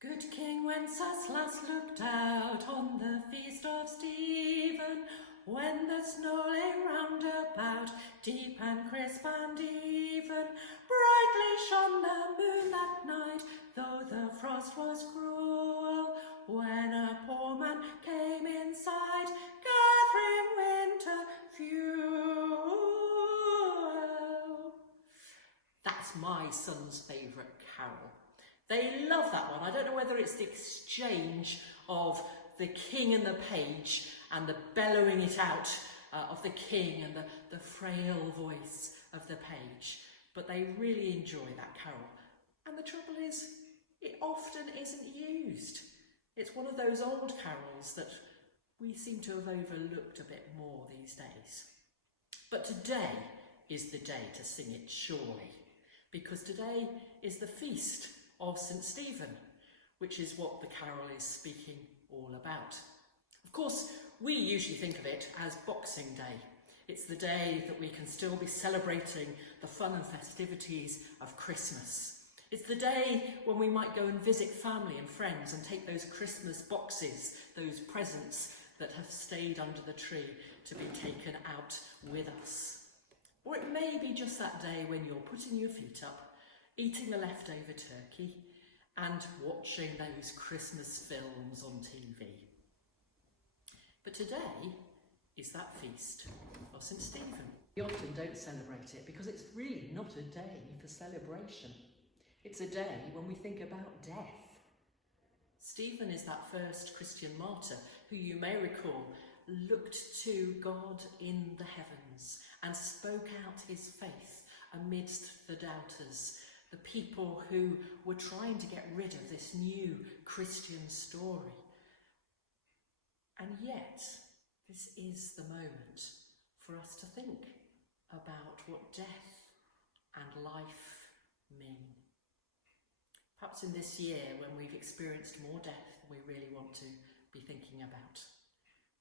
Good King Wenceslas looked out on the feast of Stephen, when the snow lay round about, deep and crisp and even. Brightly shone the moon that night, though the frost was cruel, when a poor man came inside, gathering winter fuel. That's my son's favourite carol. They love that one. I don't know whether it's the exchange of the king and the page and the bellowing it out of the king and the frail voice of the page, but they really enjoy that carol. And the trouble is, it often isn't used. It's one of those old carols that we seem to have overlooked a bit more these days. But today is the day to sing it, surely, because today is the feast of St. Stephen, which is what the carol is speaking all about. Of course, we usually think of it as Boxing Day. It's the day that we can still be celebrating the fun and festivities of Christmas. It's the day when we might go and visit family and friends and take those Christmas boxes, those presents that have stayed under the tree, to be taken out with us. Or it may be just that day when you're putting your feet up, eating the leftover turkey and watching those Christmas films on TV. But today is that feast of St. Stephen. We often don't celebrate it because it's really not a day for celebration. It's a day when we think about death. Stephen is that first Christian martyr who, you may recall, looked to God in the heavens and spoke out his faith amidst the doubters, the people who were trying to get rid of this new Christian story. And yet, this is the moment for us to think about what death and life mean. Perhaps in this year, when we've experienced more death than we really want to be thinking about,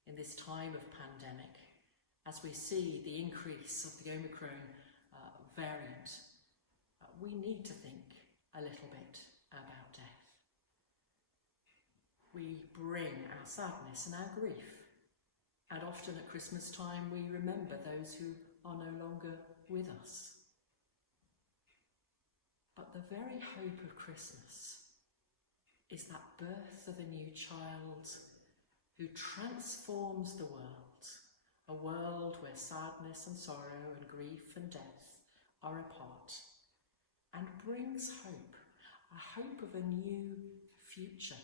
in this time of pandemic, as we see the increase of the Omicron variant, we need to think a little bit about death. We bring our sadness and our grief, and often at Christmas time we remember those who are no longer with us. But the very hope of Christmas is that birth of a new child who transforms the world, a world where sadness and sorrow and grief and death are apart, and brings hope, a hope of a new future.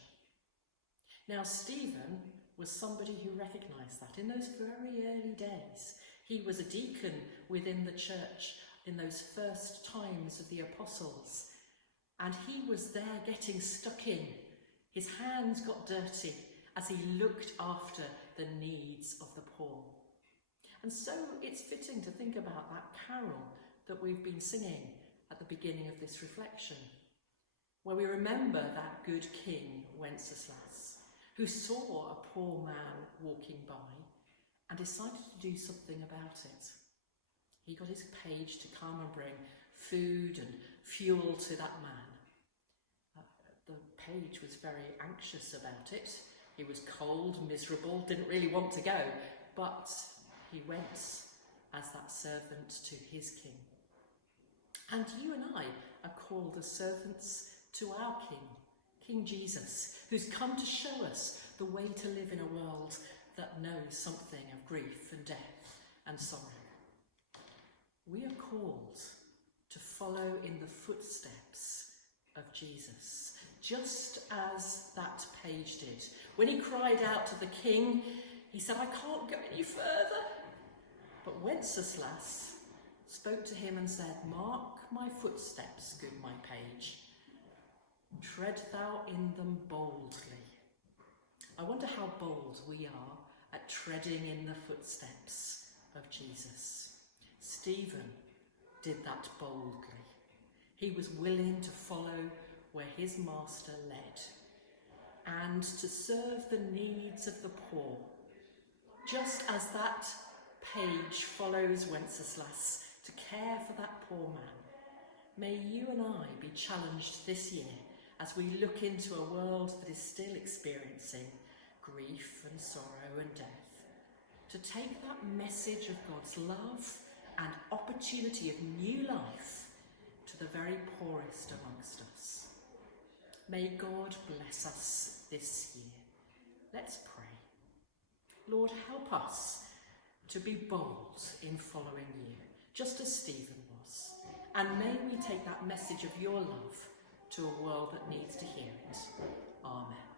Now, Stephen was somebody who recognised that in those very early days. He was a deacon within the church in those first times of the apostles, and he was there getting stuck in. His hands got dirty as he looked after the needs of the poor. And so it's fitting to think about that carol that we've been singing at the beginning of this reflection, where we remember that good King Wenceslas, who saw a poor man walking by and decided to do something about it. He got his page to come and bring food and fuel to that man. The page was very anxious about it. He was cold, miserable, didn't really want to go, but he went as that servant to his king. And you and I are called as servants to our King, King Jesus, who's come to show us the way to live in a world that knows something of grief and death and sorrow. We are called to follow in the footsteps of Jesus, just as that page did. When he cried out to the king, he said, "I can't go any further." But Wenceslas spoke to him and said, "Mark my footsteps, good my page. Tread thou in them boldly." I wonder how bold we are at treading in the footsteps of Jesus. Stephen did that boldly. He was willing to follow where his master led and to serve the needs of the poor, just as that page follows Wenceslas to care for that poor man. May you and I be challenged this year as we look into a world that is still experiencing grief and sorrow and death, to take that message of God's love and opportunity of new life to the very poorest amongst us. May God bless us this year. Let's pray. Lord, help us to be bold in following you, just as Stephen was. And may we take that message of your love to a world that needs to hear it. Amen.